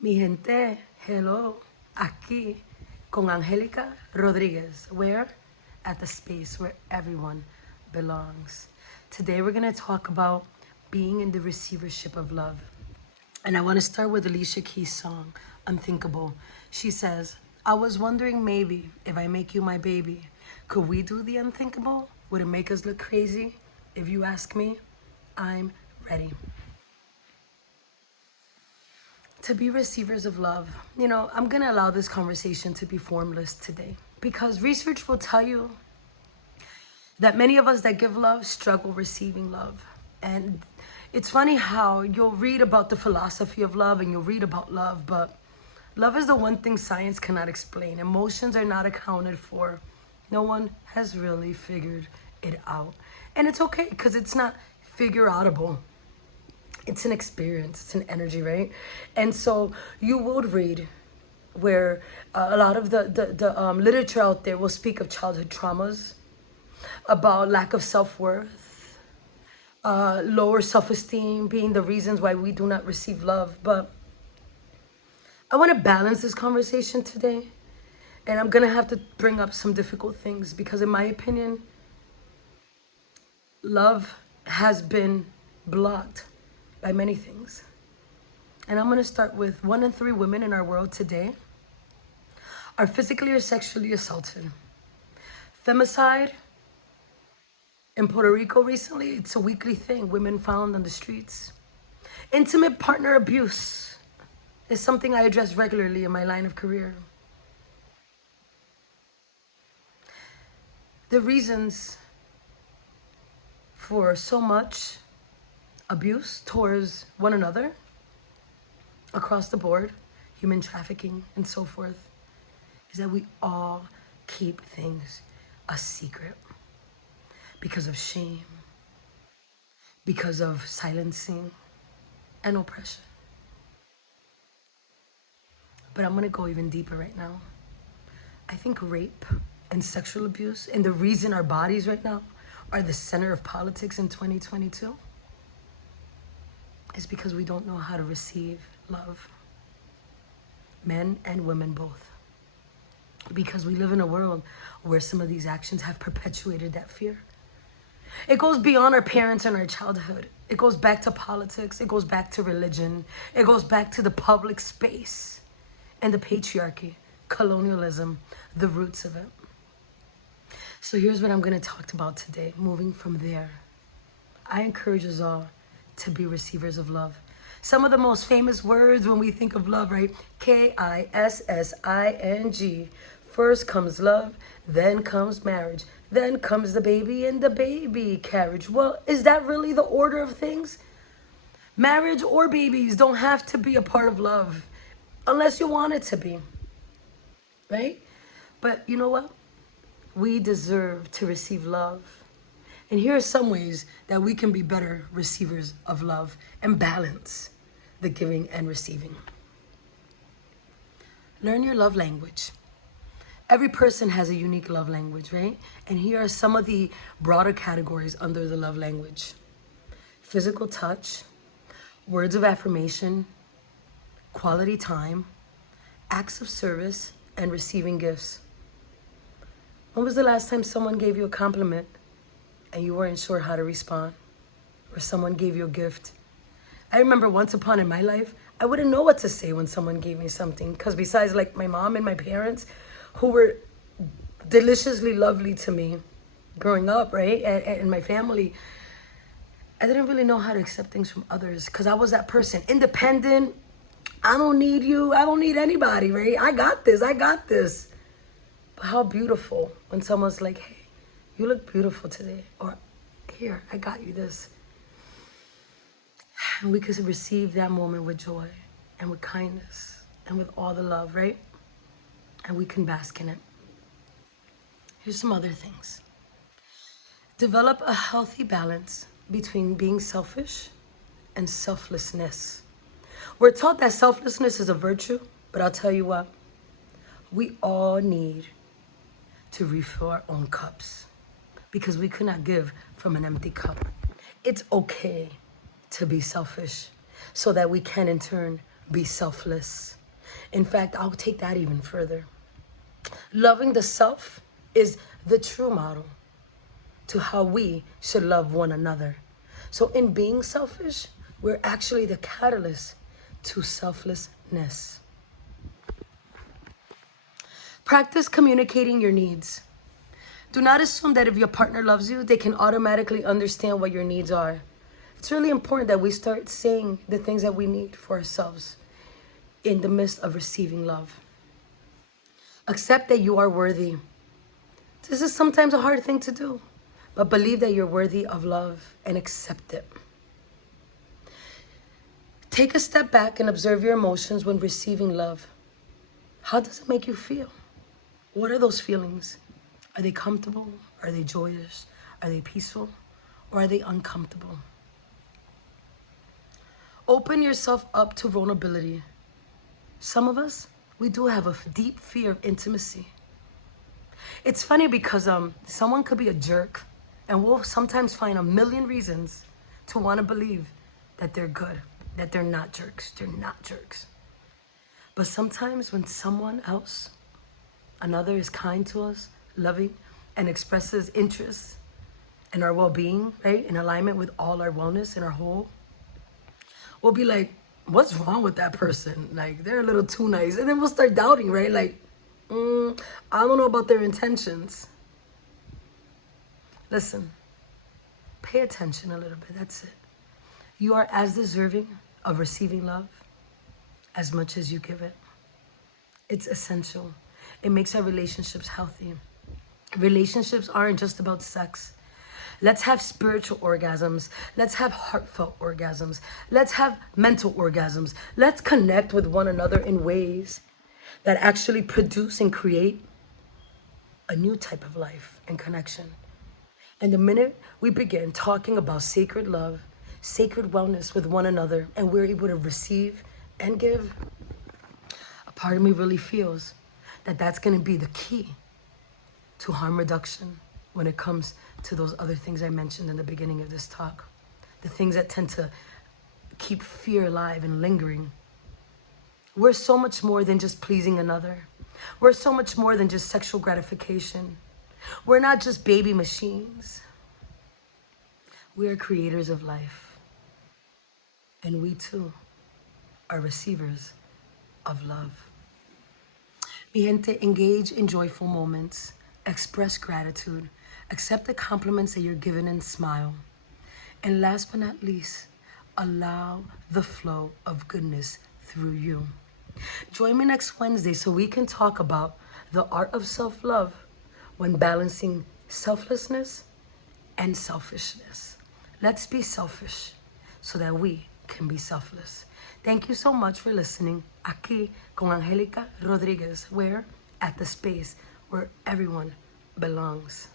Mi gente, hello, aquí con Angelica Rodriguez. Where? At the space where everyone belongs. Today we're going to talk about being in the receivership of love. And I want to start with Alicia Keys' song, Unthinkable. She says, I was wondering maybe if I make you my baby, could we do the unthinkable? Would it make us look crazy? If you ask me, I'm ready. To be receivers of love, I'm going to allow this conversation to be formless today because research will tell you that many of us that give love struggle receiving love. And it's funny how you'll read about the philosophy of love and you'll read about love, but love is the one thing science cannot explain. Emotions are not accounted for. No one has really figured it out. And it's okay because it's not figure outable. It's an experience, it's an energy, right? And so you would read where a lot of the literature out there will speak of childhood traumas, about lack of self-worth, lower self-esteem being the reasons why we do not receive love. But I want to balance this conversation today. And I'm going to have to bring up some difficult things because in my opinion, love has been blocked by many things. And I'm going to start with 1 in 3 women in our world today are physically or sexually assaulted. Femicide in Puerto Rico recently, it's a weekly thing, women found on the streets. Intimate partner abuse is something I address regularly in my line of career. The reasons for so much abuse towards one another across the board, human trafficking and so forth, is that we all keep things a secret because of shame, because of silencing and oppression. But I'm gonna go even deeper right now. I think rape and sexual abuse and the reason our bodies right now are the center of politics in 2022 is because we don't know how to receive love. Men and women both. Because we live in a world where some of these actions have perpetuated that fear. It goes beyond our parents and our childhood. It goes back to politics. It goes back to religion. It goes back to the public space and the patriarchy, colonialism, the roots of it. So here's what I'm going to talk about today, moving from there. I encourage us all to be receivers of love. Some of the most famous words when we think of love, right? Kissing. First comes love, then comes marriage, then comes the baby and the baby carriage. Well, is that really the order of things? Marriage or babies don't have to be a part of love unless you want it to be, right? But you know what? We deserve to receive love. And here are some ways that we can be better receivers of love and balance the giving and receiving. Learn your love language. Every person has a unique love language, right? And here are some of the broader categories under the love language. Physical touch, words of affirmation, quality time, acts of service, and receiving gifts. When was the last time someone gave you a compliment and you weren't sure how to respond? Or someone gave you a gift? I remember once upon in my life, I wouldn't know what to say when someone gave me something. Because besides like my mom and my parents, who were deliciously lovely to me growing up, right? And my family, I didn't really know how to accept things from others because I was that person, independent. I don't need you. I don't need anybody, right? I got this. But how beautiful when someone's like, hey, you look beautiful today. Or here, I got you this. And we could receive that moment with joy and with kindness and with all the love, right? And we can bask in it. Here's some other things. Develop a healthy balance between being selfish and selflessness. We're taught that selflessness is a virtue, but I'll tell you what, we all need to refill our own cups because we could not give from an empty cup. It's okay to be selfish so that we can in turn be selfless. In fact, I'll take that even further. Loving the self is the true model to how we should love one another. So in being selfish, we're actually the catalyst to selflessness. Practice communicating your needs. Do not assume that if your partner loves you, they can automatically understand what your needs are. It's really important that we start saying the things that we need for ourselves in the midst of receiving love. Accept that you are worthy. This is sometimes a hard thing to do, but believe that you're worthy of love and accept it. Take a step back and observe your emotions when receiving love. How does it make you feel? What are those feelings? Are they comfortable? Are they joyous? Are they peaceful? Or are they uncomfortable? Open yourself up to vulnerability. Some of us, we do have a deep fear of intimacy. It's funny because someone could be a jerk, and we'll sometimes find a million reasons to want to believe that they're good, that they're not jerks. They're not jerks. But sometimes when someone else, another, is kind to us, loving, and expresses interest in our well-being, right, in alignment with all our wellness and our whole, we'll be like, what's wrong with that person? Like, they're a little too nice. And then we'll start doubting, right? Like, I don't know about their intentions. Listen, pay attention a little bit. That's it. You are as deserving of receiving love as much as you give it. It's essential. It makes our relationships healthy. Relationships aren't just about sex. Let's have spiritual orgasms. Let's have heartfelt orgasms. Let's have mental orgasms. Let's connect with one another in ways that actually produce and create a new type of life and connection. And the minute we begin talking about sacred love, sacred wellness with one another, and we're able to receive and give, a part of me really feels that that's going to be the key to harm reduction when it comes to those other things I mentioned in the beginning of this talk. The things that tend to keep fear alive and lingering. We're so much more than just pleasing another. We're so much more than just sexual gratification. We're not just baby machines. We are creators of life. And we too are receivers of love. Mi gente, engage in joyful moments. Express gratitude. Accept the compliments that you're given and smile. And last but not least, allow the flow of goodness through you. Join me next Wednesday so we can talk about the art of self-love when balancing selflessness and selfishness. Let's be selfish so that we can be selfless. Thank you so much for listening. Aquí con Angelica Rodriguez, where at the space where everyone belongs.